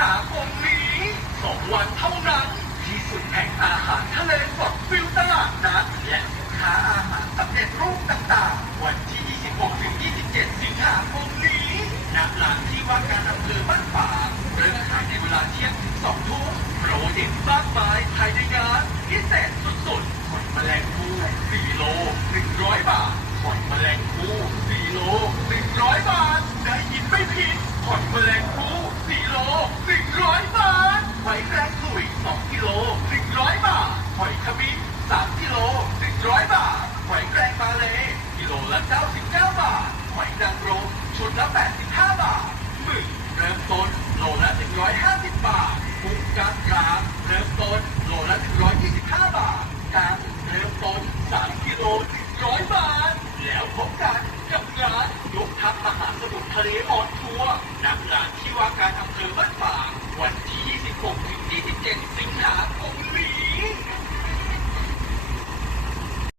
หาคมนี้สองวันเท่านั้น ที่สุดแห่งอาหารทะเลสดฟิวตลาดนัดและสินค้าอาหารสำเร็จรูปต่างๆ วันที่ 26 ถึง 27 สิงหาคมนี้ณลานที่ว่าการอำเภอบ้านป่างเริ่มขายในเวลาเที่ยงถึง2ทุ่มโปรเด็ดมากมายภายในงานพิเศษสุดๆหอยแมลงภู่4โล 100 บาทหอยแมลงภู่4โล 100 บาท ได้ยินไม่ผิดหอยแมลงภู4โล 100 บาท หอยแค รงสุย2กิโล100บาทหอยขมิ้น3กิโล100บาทหอยแครงมาเลกิโลละ99บาทหอยนางรมชุดละ85บาทหมึกเริ่มต้นโลละ150บาทกุ้งกล้ามกรามเริ่มต้นโลละ125บาทกางเริ่มต้น3กิโล100บาท แล้วพบกันกับงานยกทัพมหาสมุทรทะเลออนทัวร์ณลานที่ว่าการอำเภอบ้านฝา